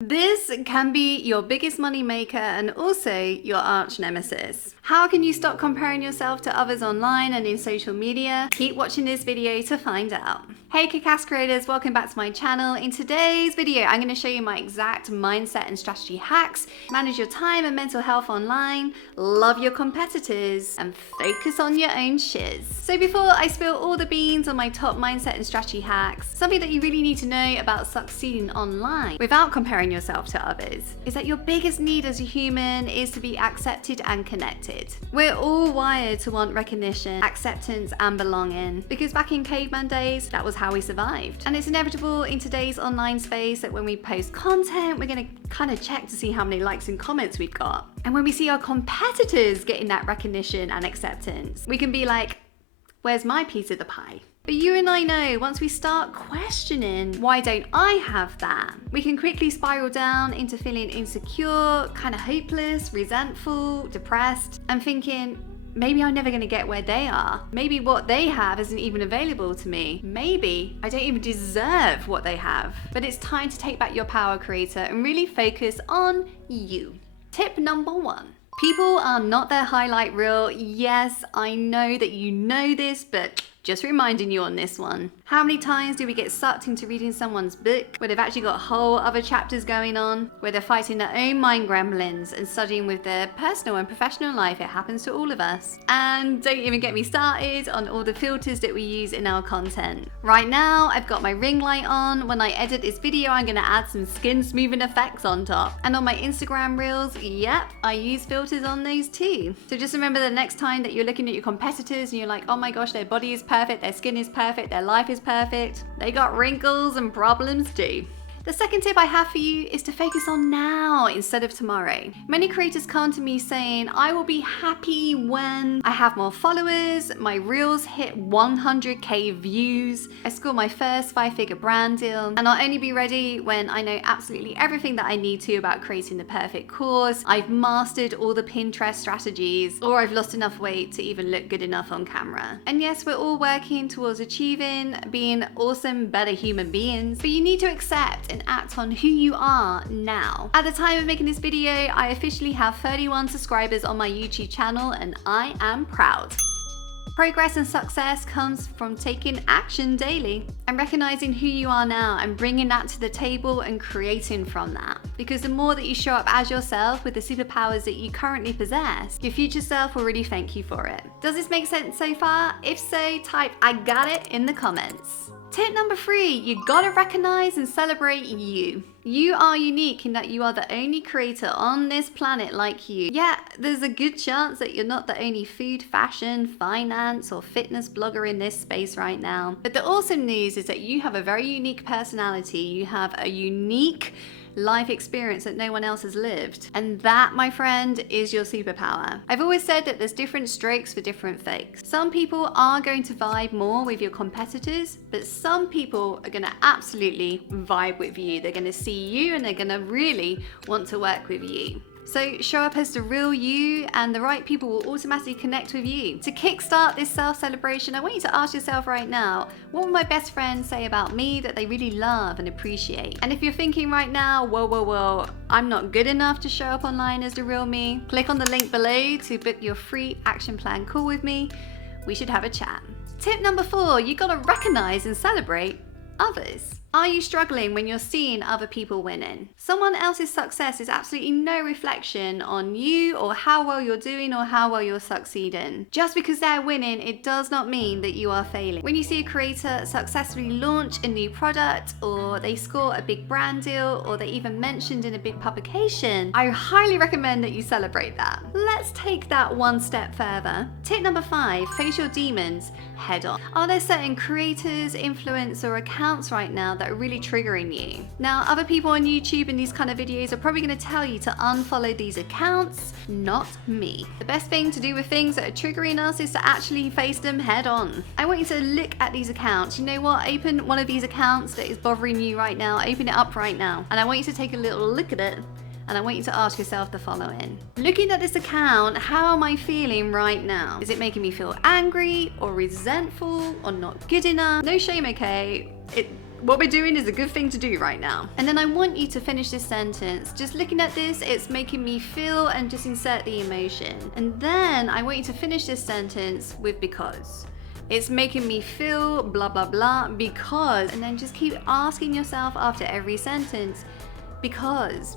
This can be your biggest money maker and also your arch nemesis. How can you stop comparing yourself to others online and in social media? Keep watching this video to find out. Hey Kick-Ass creators, welcome back to my channel. In today's video, I'm going to show you my exact mindset and strategy hacks, manage your time and mental health online, love your competitors, and focus on your own shiz. So before I spill all the beans on my top mindset and strategy hacks, something that you really need to know about succeeding online without comparing yourself to others is that your biggest need as a human is to be accepted and connected. We're all wired to want recognition, acceptance, and belonging because back in caveman days, that was how we survived. And it's inevitable in today's online space that when we post content, we're going to kind of check to see how many likes and comments we've got. And when we see our competitors getting that recognition and acceptance, we can be like, where's my piece of the pie? But you and I know once we start questioning, why don't I have that? We can quickly spiral down into feeling insecure, kind of hopeless, resentful, depressed, and thinking, maybe I'm never going to get where they are. Maybe what they have isn't even available to me. Maybe I don't even deserve what they have. But it's time to take back your power, creator, and really focus on you. Tip number 1. People are not their highlight reel. Yes, I know that you know this, but just reminding you on this one. How many times do we get sucked into reading someone's book where they've actually got whole other chapters going on, where they're fighting their own mind gremlins and studying with their personal and professional life? It happens to all of us. And don't even get me started on all the filters that we use in our content. Right now, I've got my ring light on. When I edit this video, I'm gonna add some skin smoothing effects on top. And on my Instagram reels, yep, I use filters on those too. So just remember the next time that you're looking at your competitors and you're like, oh my gosh, their body is perfect, their skin is perfect, their life is perfect, they got wrinkles and problems too. The second tip I have for you is to focus on now instead of tomorrow. Many creators come to me saying, I will be happy when I have more followers, my reels hit 100k views, I score my first 5-figure brand deal, and I'll only be ready when I know absolutely everything that I need to about creating the perfect course, I've mastered all the Pinterest strategies, or I've lost enough weight to even look good enough on camera. And yes, we're all working towards achieving being awesome, better human beings, but you need to accept and act on who you are now. At the time of making this video, I officially have 31 subscribers on my YouTube channel and I am proud. Progress and success comes from taking action daily and recognizing who you are now and bringing that to the table and creating from that. Because the more that you show up as yourself with the superpowers that you currently possess, your future self will really thank you for it. Does this make sense so far? If so, type I got it in the comments. Tip number 3, you gotta recognize and celebrate you. You are unique in that you are the only creator on this planet like you. Yeah, there's a good chance that you're not the only food, fashion, finance, or fitness blogger in this space right now. But the awesome news is that you have a very unique personality. You have a unique life experience that no one else has lived. And that, my friend, is your superpower. I've always said that there's different strokes for different folks. Some people are going to vibe more with your competitors, but some people are gonna absolutely vibe with you. They're gonna see you and they're gonna really want to work with you. So show up as the real you and the right people will automatically connect with you. To kickstart this self-celebration, I want you to ask yourself right now, what would my best friends say about me that they really love and appreciate? And if you're thinking right now, whoa, I'm not good enough to show up online as the real me, click on the link below to book your free action plan call with me. We should have a chat. Tip number 4, you gotta recognize and celebrate others. Are you struggling when you're seeing other people winning? Someone else's success is absolutely no reflection on you or how well you're doing or how well you're succeeding. Just because they're winning, it does not mean that you are failing. When you see a creator successfully launch a new product or they score a big brand deal or they even mentioned in a big publication, I highly recommend that you celebrate that. Let's take that one step further. Tip number 5, face your demons head on. Are there certain creators, influencers, or accounts right now that are really triggering you? Now, other people on YouTube in these kind of videos are probably going to tell you to unfollow these accounts, not me. The best thing to do with things that are triggering us is to actually face them head on. I want you to look at these accounts. You know what? Open one of these accounts that is bothering you right now. Open it up right now. And I want you to take a little look at it. And I want you to ask yourself the following. Looking at this account, how am I feeling right now? Is it making me feel angry or resentful or not good enough? No shame, okay? what we're doing is a good thing to do right now. And then I want you to finish this sentence. Just looking at this, it's making me feel, and just insert the emotion. And then I want you to finish this sentence with because. It's making me feel blah, blah, blah, because, and then just keep asking yourself after every sentence, because,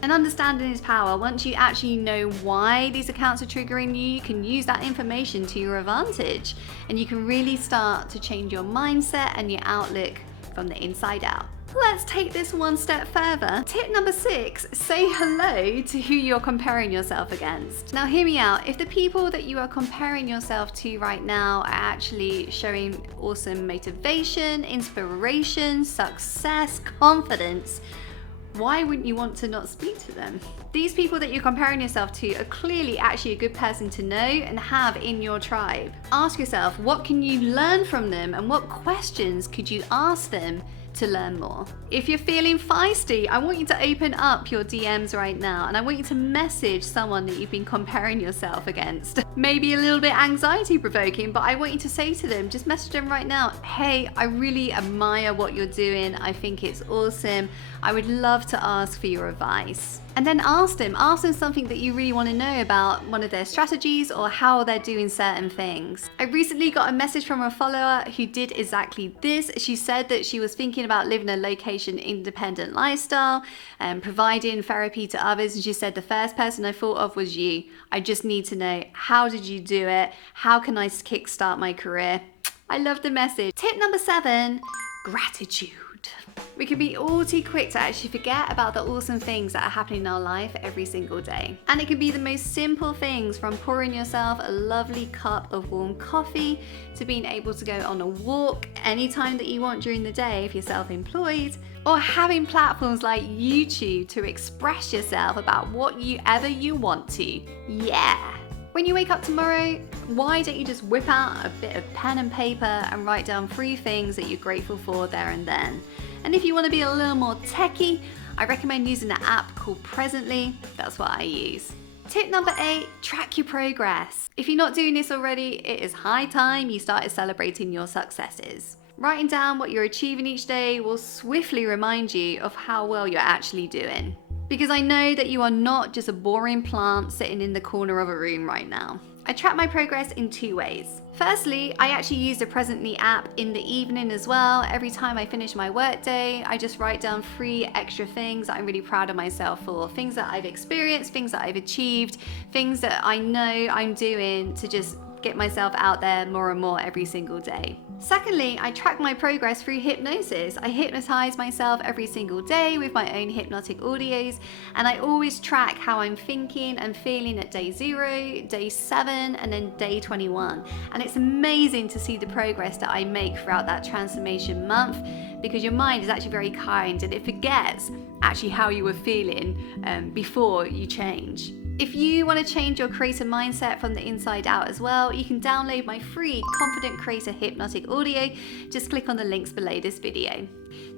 and understanding is power. Once you actually know why these accounts are triggering you, you can use that information to your advantage, and you can really start to change your mindset and your outlook from the inside out. Let's take this one step further. Tip number 6, say hello to who you're comparing yourself against. Now hear me out. If the people that you are comparing yourself to right now are actually showing awesome motivation, inspiration, success, confidence, why wouldn't you want to not speak to them? These people that you're comparing yourself to are clearly actually a good person to know and have in your tribe. Ask yourself, what can you learn from them, and what questions could you ask them to learn more? If you're feeling feisty, I want you to open up your DMs right now, and I want you to message someone that you've been comparing yourself against. Maybe a little bit anxiety provoking, but I want you to say to them, just message them right now, hey, I really admire what you're doing. I think it's awesome. I would love to ask for your advice. And then ask them something that you really want to know about one of their strategies or how they're doing certain things. I recently got a message from a follower who did exactly this. She said that she was thinking about living a location independent lifestyle and providing therapy to others. And she said, the first person I thought of was you. I just need to know, how did you do it? How can I kickstart my career? I love the message. Tip number 7, gratitude. We can be all too quick to actually forget about the awesome things that are happening in our life every single day. And it can be the most simple things, from pouring yourself a lovely cup of warm coffee to being able to go on a walk anytime that you want during the day if you're self-employed, or having platforms like YouTube to express yourself about whatever you want to. Yeah. When you wake up tomorrow, why don't you just whip out a bit of pen and paper and write down 3 things that you're grateful for there and then. And if you want to be a little more techie, I recommend using an app called Presently. That's what I use. Tip number 8, track your progress. If you're not doing this already, it is high time you started celebrating your successes. Writing down what you're achieving each day will swiftly remind you of how well you're actually doing. Because I know that you are not just a boring plant sitting in the corner of a room right now. I track my progress in 2 ways. Firstly, I actually use the Presently app in the evening as well. Every time I finish my workday, I just write down 3 extra things that I'm really proud of myself for. Things that I've experienced, things that I've achieved, things that I know I'm doing to just get myself out there more and more every single day. Secondly, I track my progress through hypnosis. I hypnotize myself every single day with my own hypnotic audios, and I always track how I'm thinking and feeling at day 0, day 7, and then day 21. And it's amazing to see the progress that I make throughout that transformation month, because your mind is actually very kind and it forgets actually how you were feeling before you change. If you want to change your creator mindset from the inside out as well, you can download my free Confident Creator Hypnotic Audio. Just click on the links below this video.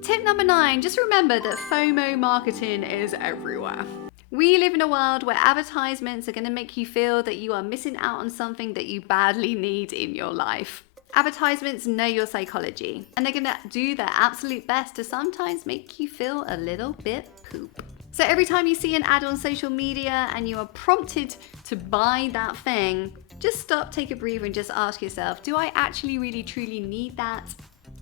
Tip number 9, just remember that FOMO marketing is everywhere. We live in a world where advertisements are going to make you feel that you are missing out on something that you badly need in your life. Advertisements know your psychology, and they're going to do their absolute best to sometimes make you feel a little bit poop. So every time you see an ad on social media and you are prompted to buy that thing, just stop, take a breather, and just ask yourself, do I actually really truly need that?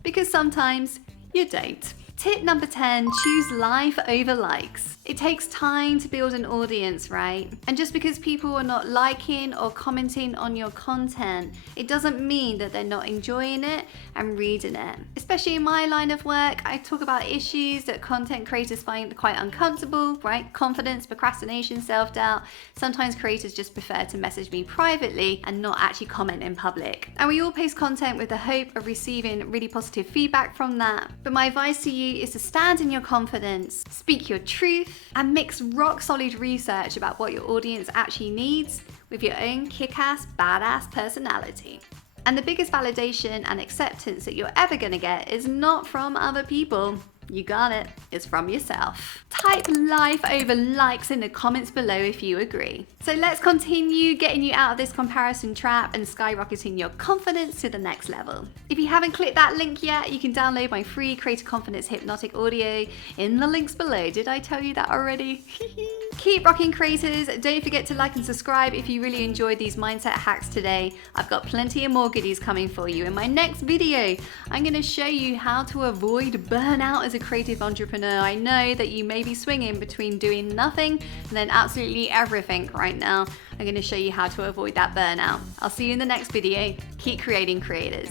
Because sometimes you don't. Tip number 10, choose life over likes. It takes time to build an audience, right? And just because people are not liking or commenting on your content, it doesn't mean that they're not enjoying it and reading it. Especially in my line of work, I talk about issues that content creators find quite uncomfortable, right? Confidence, procrastination, self-doubt. Sometimes creators just prefer to message me privately and not actually comment in public. And we all post content with the hope of receiving really positive feedback from that. But my advice to you is to stand in your confidence, speak your truth, and mix rock solid research about what your audience actually needs with your own kick-ass, badass personality. And the biggest validation and acceptance that you're ever gonna get is not from other people, You got it. It's from yourself. Type life over likes in the comments below if you agree. So let's continue getting you out of this comparison trap and skyrocketing your confidence to the next level. If you haven't clicked that link yet, you can download my free Creator Confidence Hypnotic audio in the links below. Did I tell you that already? Keep rocking, creators. Don't forget to like and subscribe if you really enjoyed these mindset hacks today. I've got plenty of more goodies coming for you. In my next video, I'm going to show you how to avoid burnout as a creative entrepreneur. I know that you may be swinging between doing nothing and then absolutely everything right now. I'm going to show you how to avoid that burnout. I'll see you in the next video. Keep creating, creators.